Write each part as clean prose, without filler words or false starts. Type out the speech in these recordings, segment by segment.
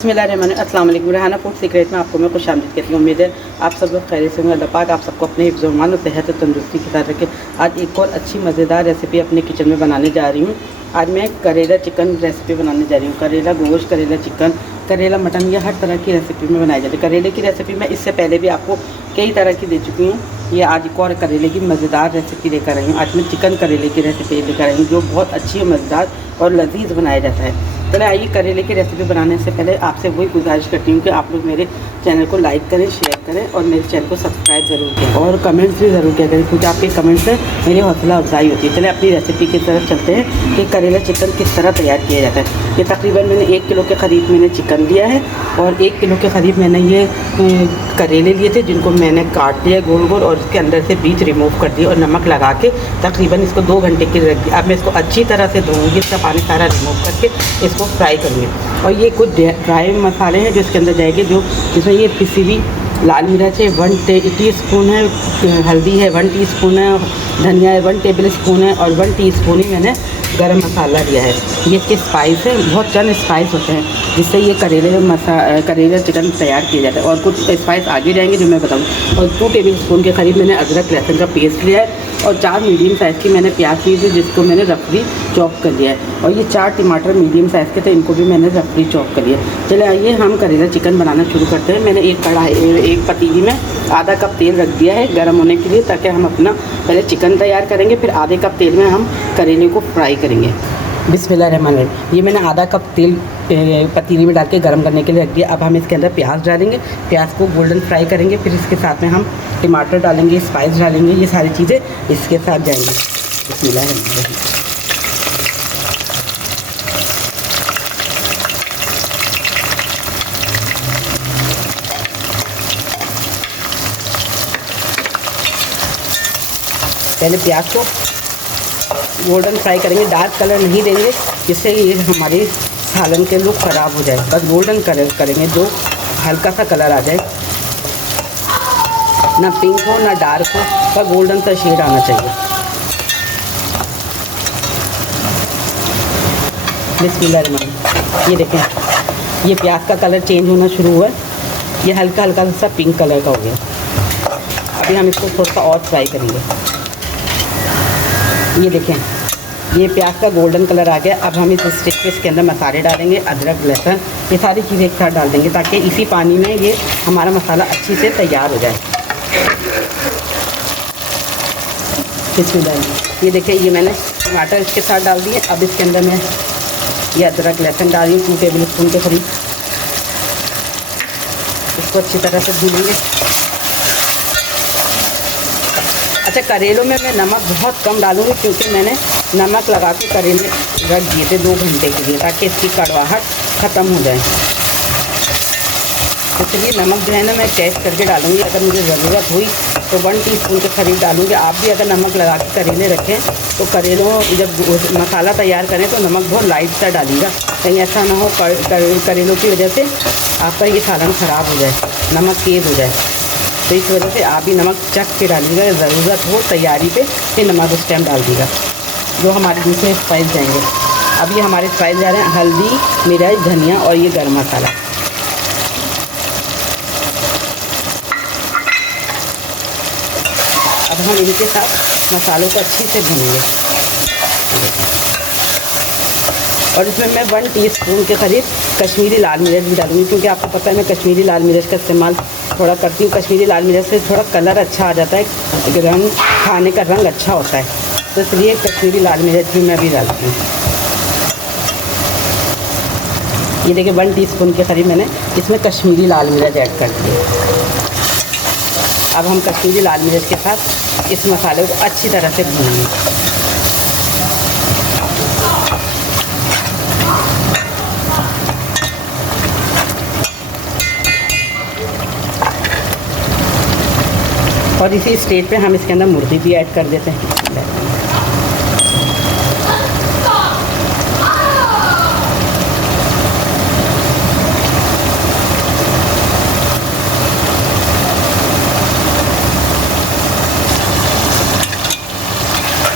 अस्सलाम वालेकुम। Rehana food secret में आपको मैं खुशामदीद कहती हूँ। उम्मीद है आप सब लोग खैरियत से होंगे। अल्लाह पाक आप सबको अपने हिफ्ज़-ओ-मान और सेहत और तंदुरुस्ती के साथ रखें। आज एक और अच्छी मज़ेदार रेसिपी अपने किचन में बनाने जा रही हूँ। आज मैं करेला चिकन रेसिपी बनाने जा रही हूँ। करेला गोश्त, करेला चिकन, करेला मटन, ये हर तरह की रेसिपी में बनाई जाती है। करेले की रेसिपी मैं इससे पहले भी आपको कई तरह की दे चुकी हूँ। ये आज एक और करेले की मज़ेदार रेसिपी लेकर आई हूँ। आज मैं चिकन करेले की रेसिपी लेकर आई हूँ जो बहुत अच्छी और मज़ेदार और लजीज बनाया जाता है। चले आइए, करेले की रेसिपी बनाने से पहले आपसे वही गुजारिश करती हूँ कि आप लोग मेरे चैनल को लाइक करें, शेयर करें और मेरे चैनल को सब्सक्राइब ज़रूर करें और कमेंट्स भी ज़रूर किया करें, क्योंकि आपके कमेंट्स से मेरी हौसला अफजाई होती है। चले अपनी रेसिपी की तरफ चलते हैं कि करेला चिकन किस तरह तैयार किया जाता है। ये तकरीबन मैंने 1 किलो के करीब मैंने चिकन लिया है और 1 किलो के करीब मैंने ये करेले लिए थे, जिनको मैंने काट दिया गोल गोल और इसके अंदर से बीज रिमूव कर दिया और नमक लगा के तकरीबन इसको 2 घंटे के लिए रख दिया। अब मैं इसको अच्छी तरह से धोऊँगी, इसका पानी सारा रिमूव करके इसको फ्राई करूँगी। और ये कुछ ड्राई मसाले हैं जो इसके अंदर जाएंगे, जो जिसमें ये पिसी हुई लाल मिर्च है 1 टीस्पून है, हल्दी है 1 टीस्पून है, धनिया है 1 टेबल स्पून है और 1 टीस्पून ही मैंने गरम मसाला लिया है। ये इसके स्पाइस है, बहुत चंद स्पाइस होते हैं जिससे ये करेला चिकन तैयार किया जाता है। और कुछ स्पाइस आगे जाएंगे जो मैं बताऊँ। और 2 टेबल स्पून के करीब मैंने अदरक लहसुन का पेस्ट लिया है और 4 मीडियम साइज़ की मैंने प्याज ली थी, जिसको मैंने रफली चॉप कर लिया है। और ये 4 टमाटर मीडियम साइज़ के थे, इनको भी मैंने रफली चॉप कर लिया। चले आइए हम करेला चिकन बनाना शुरू करते हैं। मैंने एक पतीली में आधा कप तेल रख दिया है गर्म होने के लिए, ताकि हम अपना पहले चिकन तैयार करेंगे, फिर आधे कप तेल में हम करेले को फ्राई करेंगे। बिस्मिल्लाहिर्रहमानिर्रहीम। ये मैंने आधा कप तेल पतीली में डाल के गर्म करने के लिए रख दिया। अब हम इसके अंदर प्याज डालेंगे, प्याज को गोल्डन फ्राई करेंगे, फिर इसके साथ में हम टमाटर डालेंगे, स्पाइस डालेंगे, ये सारी चीज़ें इसके साथ जाएंगी। बिस्मिल्लाहिर्रहमानिर्रहीम। पहले प्याज को गोल्डन फ्राई करेंगे, डार्क कलर नहीं देंगे जिससे ये हमारी सालन के लुक ख़राब हो जाए। बस गोल्डन कलर करेंगे, जो हल्का सा कलर आ जाए, ना पिंक हो ना डार्क हो, बस गोल्डन सा शेड आना चाहिए। बिस्मिल्लाह। ये देखें, ये प्याज का कलर चेंज होना शुरू हुआ है, ये हल्का हल्का सा पिंक कलर का हो गया। अभी हम इसको थोड़ा सा और फ्राई करेंगे। ये देखें, ये प्याज का गोल्डन कलर आ गया। अब हम इस स्टिक पे इसके अंदर मसाले डालेंगे, अदरक लहसुन, ये सारी चीज़ें एक साथ डाल देंगे, ताकि इसी पानी में ये हमारा मसाला अच्छी से तैयार हो जाए। बिस्मिल्लाह। ये देखिए, ये मैंने टमाटर इसके साथ डाल दिए। अब इसके अंदर मैं ये अदरक लहसुन डाल रही हूँ 2 टेबल स्पून के करीब। इसको अच्छी तरह से भूनेंगे। अच्छा, करेलों में मैं नमक बहुत कम डालूँगी, क्योंकि मैंने नमक लगा के करेले रख दिए थे 2 घंटे के लिए, ताकि इसकी कड़वाहट ख़त्म हो जाए। तो चलिए, नमक जो है ना मैं टेस्ट करके डालूँगी। अगर मुझे ज़रूरत हुई तो 1 टीस्पून के करीब डालूँगी। आप भी अगर नमक लगा के करेले रखें तो करेलों जब मसाला तैयार करें तो नमक बहुत लाइट सा डालिएगा, कहीं ऐसा ना हो करेलों की वजह से आपका ये सालन ख़राब हो जाए, नमक तेज़ हो जाए। तो इस वजह से आप भी नमक चख के डालिएगा, ज़रूरत हो तैयारी पे फिर नमक उस टाइम डाल दीजिएगा। जो हमारे दूसरे स्पाइस जाएंगे, अब ये हमारे स्पाइस जा रहे हैं हल्दी, मिर्च, धनिया और ये गरम मसाला। अब हम इनके साथ मसालों को अच्छी से भूनेंगे। और इसमें मैं 1 टीस्पून के करीब कश्मीरी लाल मिर्च भी डालूँगी, क्योंकि आपको पता है मैं कश्मीरी लाल मिर्च का इस्तेमाल थोड़ा करती हूँ। कश्मीरी लाल मिर्च से थोड़ा कलर अच्छा आ जाता है, रंग, खाने का रंग अच्छा होता है, तो इसलिए कश्मीरी लाल मिर्च भी मैं भी डालती हूँ। ये देखिए, 1 टीस्पून के करीब मैंने इसमें कश्मीरी लाल मिर्च ऐड कर दी। अब हम कश्मीरी लाल मिर्च के साथ इस मसाले को अच्छी तरह से भूनेंगे। और इसी स्टेज पे हम इसके अंदर मुर्गी भी ऐड कर देते हैं।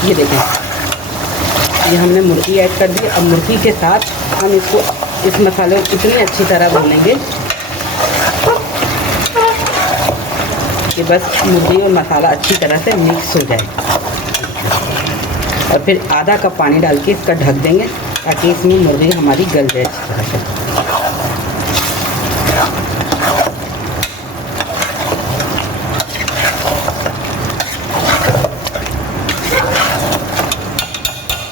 ये देखें, ये हमने मुर्गी ऐड कर दी। अब मुर्गी के साथ हम इसको इस मसाले को इतनी अच्छी तरह भूनेंगे कि बस मुर्गी और मसाला अच्छी तरह से मिक्स हो जाए। और फिर आधा कप पानी डाल के इसका ढक देंगे ताकि इसमें मुर्गी हमारी गल जाए अच्छी तरह से।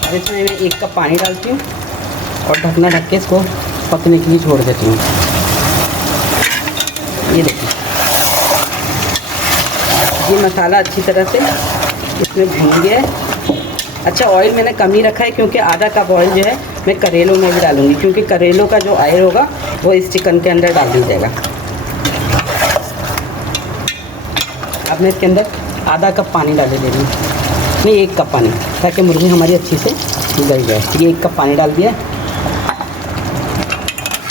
अब इसमें मैं 1 कप पानी डालती हूँ और ढकना ढक के इसको पकने के लिए छोड़ देती हूँ। ये देखिए, ये मसाला अच्छी तरह से इसमें भून गया है। अच्छा, ऑयल मैंने कम ही रखा है क्योंकि आधा कप ऑयल जो है मैं करेलों में भी डालूंगी, क्योंकि करेलों का जो ऑयल होगा वो इस चिकन के अंदर डाल दिया जाएगा। अब मैं इसके अंदर आधा कप पानी डाल दे रही हूँ, नहीं 1 कप पानी, ताकि मुर्गी हमारी अच्छी से गल जाए। ये 1 कप पानी डाल दिया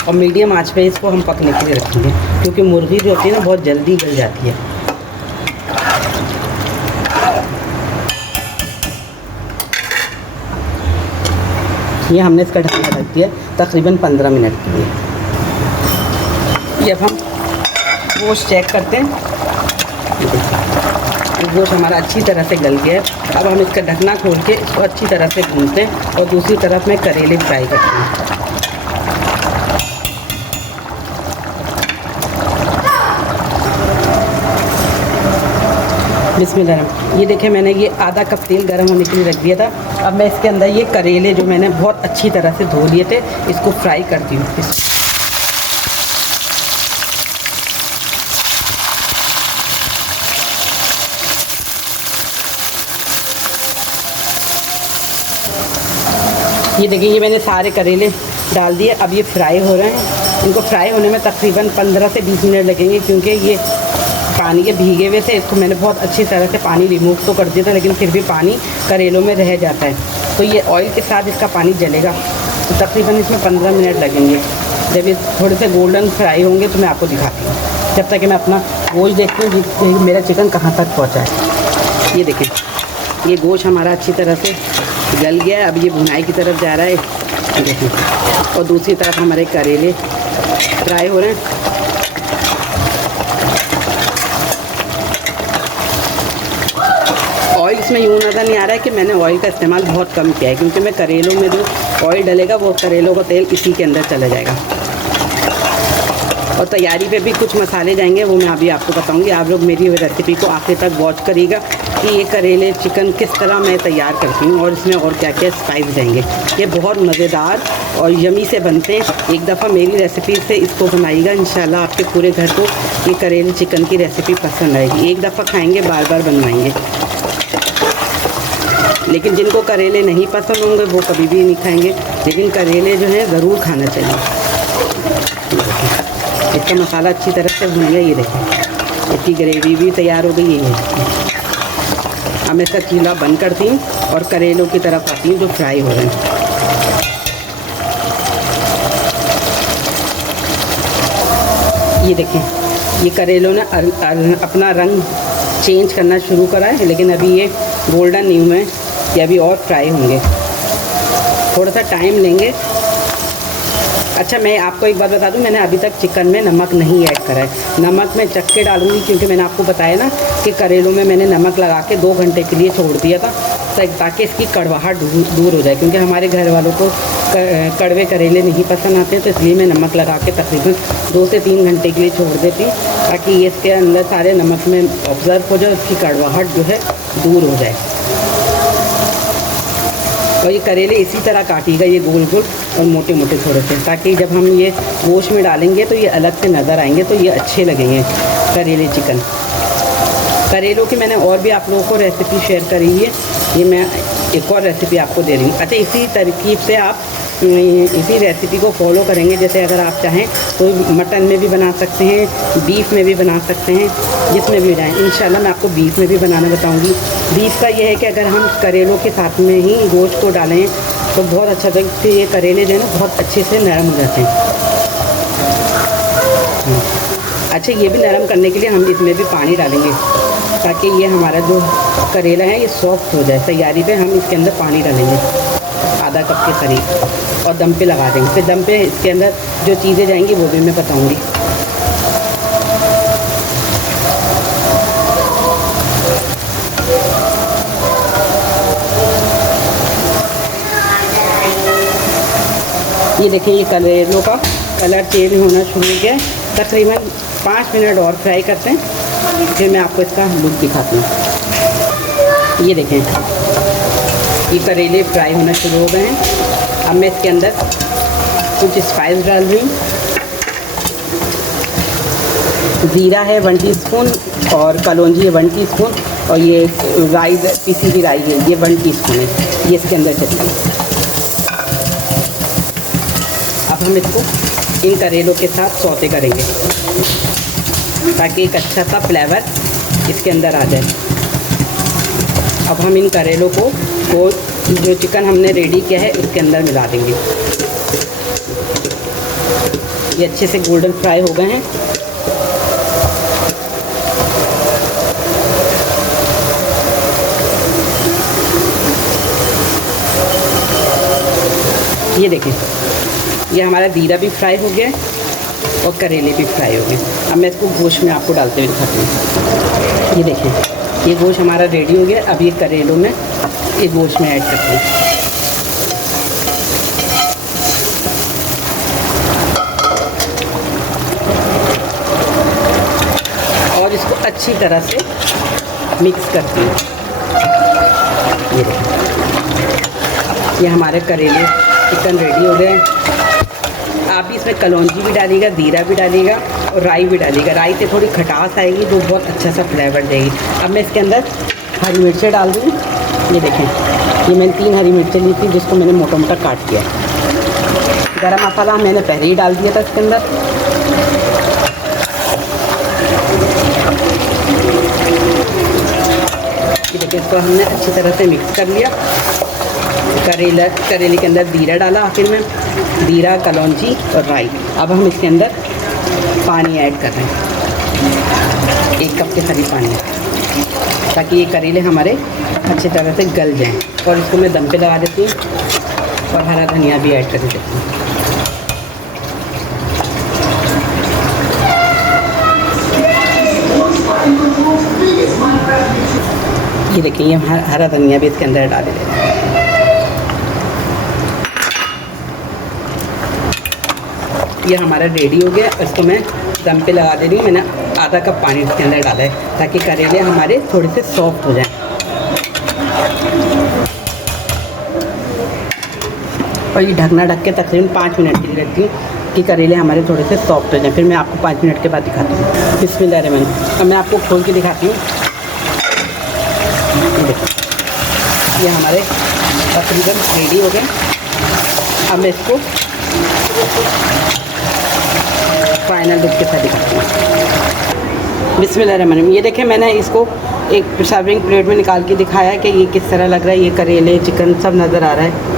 और मीडियम आंच पे इसको हम पकने के लिए रखेंगे, क्योंकि मुर्गी जो होती है ना बहुत जल्दी गल जाती है। ये हमने इसका ढक्कन ढक दिया तकरीबन 15 मिनट के लिए। ये अब हम गोश्त चेक करते हैं। ये गोश्त हमारा अच्छी तरह से गल गया है। अब हम इसका ढकना खोल के इसको अच्छी तरह से भूनते हैं और दूसरी तरफ में करेले फ्राई करते हैं। बिस्मिल्लाह। ये देखिए, मैंने ये आधा कप तेल गर्म होने के लिए रख दिया था। अब मैं इसके अंदर ये करेले जो मैंने बहुत अच्छी तरह से धो लिए थे इसको फ्राई करती हूँ। ये देखिए, ये मैंने सारे करेले डाल दिए। अब ये फ्राई हो रहे हैं। इनको फ्राई होने में तकरीबन 15 से 20 मिनट लगेंगे, क्योंकि ये पानी के भीगे हुए थे। इसको मैंने बहुत अच्छी तरह से पानी रिमूव तो कर दिया था, लेकिन फिर भी पानी करेलों में रह जाता है। तो ये ऑयल के साथ इसका पानी जलेगा, तो तकरीबन इसमें 15 मिनट लगेंगे। जब ये थोड़े से गोल्डन फ्राई होंगे तो मैं आपको दिखाती हूँ। जब तक कि मैं अपना गोश्त देखती हूँ कि मेरा चिकन कहाँ तक पहुँचा है। ये देखें, ये गोश्त हमारा अच्छी तरह से गल गया है। अब ये भुनाई की तरफ जा रहा है, देखें। और दूसरी तरफ हमारे करेले फ्राई हो रहे हैं। ऑयल इसमें यूँ नज़र नहीं आ रहा है कि मैंने ऑयल का इस्तेमाल बहुत कम किया है, क्योंकि मैं करेलों में जो ऑयल डलेगा वो करेलों का तेल इसी के अंदर चला जाएगा। और तैयारी पे भी कुछ मसाले जाएंगे, वो मैं अभी आपको बताऊंगी। आप लोग मेरी रेसिपी को आखिर तक वॉच करिएगा कि ये करेले चिकन किस तरह मैं तैयार करती हूँ और इसमें और क्या क्या स्पाइस जाएंगे। ये बहुत मज़ेदार और यमी से बनते हैं। एक दफ़ा मेरी रेसिपी से इसको बनाइएगा, इंशाल्लाह आपके पूरे घर को ये करेले चिकन की रेसिपी पसंद आएगी। एक दफ़ा खाएँगे, बार बार बनवाएँगे। लेकिन जिनको करेले नहीं पसंद होंगे वो कभी भी नहीं खाएंगे, लेकिन करेले जो हैं ज़रूर खाना चाहिए। इसका मसाला अच्छी तरह से भुन गया। ये देखें, इसकी ग्रेवी भी तैयार हो गई है। अब मैं इसका चूल्हा बंद करती हूँ और करेलों की तरफ आती हूँ जो फ्राई हो रहे हैं। ये देखें, ये करेलों ने अपना रंग चेंज करना शुरू करा है, लेकिन अभी ये गोल्डन नहीं हुए, ये अभी और फ्राई होंगे, थोड़ा सा टाइम लेंगे। अच्छा, मैं आपको एक बात बता दूं, मैंने अभी तक चिकन में नमक नहीं ऐड करा है। नमक मैं चख के डालूंगी, क्योंकि मैंने आपको बताया ना कि करेलों में मैंने नमक लगा के 2 घंटे के लिए छोड़ दिया था, ताकि इसकी कड़वाहट दूर हो जाए, क्योंकि हमारे घर वालों को कड़वे करेले नहीं पसंद आते। तो इसलिए मैं नमक लगा के तकरीबन 2 से 3 घंटे के लिए छोड़ देती, ताकि ये इसके अंदर सारे नमक में ऑब्ज़र्व हो जाए, उसकी कड़वाहट जो है दूर हो जाए। और ये करेले इसी तरह काटिएगा, ये गोल गोल और मोटे मोटे थोड़े से, ताकि जब हम ये गोश्त में डालेंगे तो ये अलग से नज़र आएंगे, तो ये अच्छे लगेंगे करेले चिकन। करेलों की मैंने और भी आप लोगों को रेसिपी शेयर करी है, ये मैं एक और रेसिपी आपको दे रही हूँ। अच्छा, इसी तरकीब से आप इसी रेसिपी को फॉलो करेंगे। जैसे अगर आप चाहें तो मटन में भी बना सकते हैं, बीफ में भी बना सकते हैं, जिसमें भी जाएँ। इंशाल्लाह मैं आपको बीफ में भी बनाना बताऊंगी। बीफ का ये है कि अगर हम करेलों के साथ में ही गोश्त को डालें तो बहुत अच्छा लगता है, ये करेले जो है ना बहुत अच्छे से नरम हो जाते हैं। अच्छा, ये भी नरम करने के लिए हम इसमें भी पानी डालेंगे, ताकि ये हमारा जो करेला है ये सॉफ्ट हो जाए। तैयारी पे हम इसके अंदर पानी डालेंगे आधा कप के करीब, और दम पे लगा देंगे। फिर दम पे इसके अंदर जो चीज़ें जाएंगी वो भी मैं बताऊँगी। ये देखिए, ये करेलों का कलर चेंज होना शुरू हो गया है। तकरीबन 5 मिनट और फ्राई करते हैं, फिर मैं आपको इसका लुक दिखाती हूँ। ये देखें, ये करेले फ्राई होना शुरू हो गए हैं। अब मैं इसके अंदर कुछ स्पाइस डाल रही हूँ। ज़ीरा है 1 टीस्पून, और कलौंजी है 1 टीस्पून, और ये राई, पिसी हुई राई है, ये 1 टीस्पून है। ये इसके अंदर चलिए। अब हम इसको इन करेलों के साथ सौते करेंगे ताकि एक अच्छा सा फ्लेवर इसके अंदर आ जाए। अब हम इन करेलों को वो जो चिकन हमने रेडी किया है इसके अंदर मिला देंगे। ये अच्छे से गोल्डन फ्राई हो गए हैं। ये देखें, ये हमारा ज़ीरा भी फ्राई हो गया और करेले भी फ्राई हो गए। अब मैं इसको गोश्त में आपको डालते हुए दिखाती हूँ। ये देखें, ये गोश्त हमारा रेडी हो गया। अब ये करेलों में ये गोश्त में ऐड करते हैं। और इसको अच्छी तरह से मिक्स करते हैं। ये देखें, ये हमारे करेले चिकन रेडी हो गए। आप भी इसमें कलौंजी भी डालिएगा, ज़ीरा भी डालिएगा और राई भी डालिएगा। राई से थोड़ी खटास आएगी तो बहुत अच्छा सा फ्लेवर देगी। अब मैं इसके अंदर हरी मिर्चें डाल दूँ। ये देखें, ये मैंने 3 हरी मिर्चें ली थी जिसको मैंने मोटा मोटा काट किया। गरम मसाला मैंने पहले ही डाल दिया था इसके अंदर। ये देखिए, इसको हमने अच्छी तरह से मिक्स कर लिया। करेले के अंदर ज़ीरा डाला आखिर में, ज़ीरा, कलौंजी और राई। अब हम इसके अंदर पानी ऐड कर रहे हैं, 1 कप के करीब पानी, ताकि ये करेले हमारे अच्छी तरह से गल जाएं। और इसको मैं दम पे लगा देती हूँ और हरा धनिया भी ऐड कर देती हूँ। ये देखिए, ये हरा धनिया भी इसके अंदर डाल देते हैं। ये हमारा रेडी हो गया। इसको मैं दम पे लगा दे रही हूँ। मैंने आधा कप पानी इसके अंदर डाला है ताकि करेले हमारे थोड़े से सॉफ्ट हो जाएं। और ये ढकना ढक के तकरीबन 5 मिनट के लिए रखती हूँ कि करेले हमारे थोड़े से सॉफ्ट हो जाएं। फिर मैं आपको 5 मिनट के बाद दिखाती हूँ। बिस्मिल्लाहिर्रहमानिर्रहीम। अब मैं आपको खोल के दिखाती हूँ। ये हमारे तकरीबन रेडी हो गए। अब मैं इसको फाइनल लुक के साथ दिखाती हूँ। बिस्मिल्लाहिर्रहमानिर्रहीम। ये देखें, मैंने इसको एक सर्विंग प्लेट में निकाल के दिखाया है कि ये किस तरह लग रहा है। ये करेले, चिकन सब नज़र आ रहा है।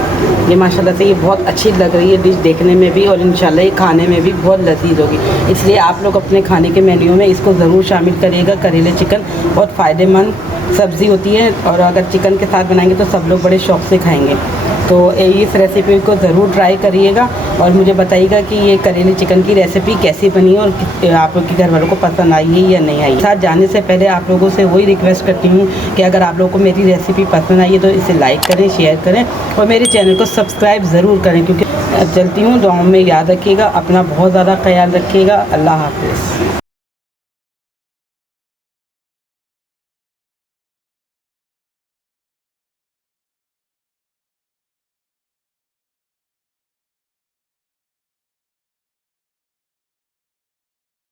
ये माशाल्लाह से ये बहुत अच्छी लग रही है डिश देखने में भी, और इंशाल्लाह ये खाने में भी बहुत लजीज होगी। इसलिए आप लोग अपने खाने के मेन्यू में इसको ज़रूर शामिल करिएगा। करेले चिकन बहुत फ़ायदेमंद सब्ज़ी होती है, और अगर चिकन के साथ बनाएंगे तो सब लोग बड़े शौक़ से खाएँगे। तो इस रेसिपी को ज़रूर ट्राई करिएगा और मुझे बताइएगा कि ये करेले चिकन की रेसिपी कैसी बनी और आप लोग के घर वालों को पसंद आई है या नहीं आई। साथ जाने से पहले आप लोगों से वही रिक्वेस्ट करती हूँ कि अगर आप लोगों को मेरी रेसिपी पसंद आई है तो इसे लाइक करें, शेयर करें और मेरे चैनल को सब्सक्राइब ज़रूर करें। क्योंकि अब चलती हूँ, दुआओं में याद रखिएगा, अपना बहुत ज़्यादा ख्याल रखिएगा। अल्लाह हाफ़िज़।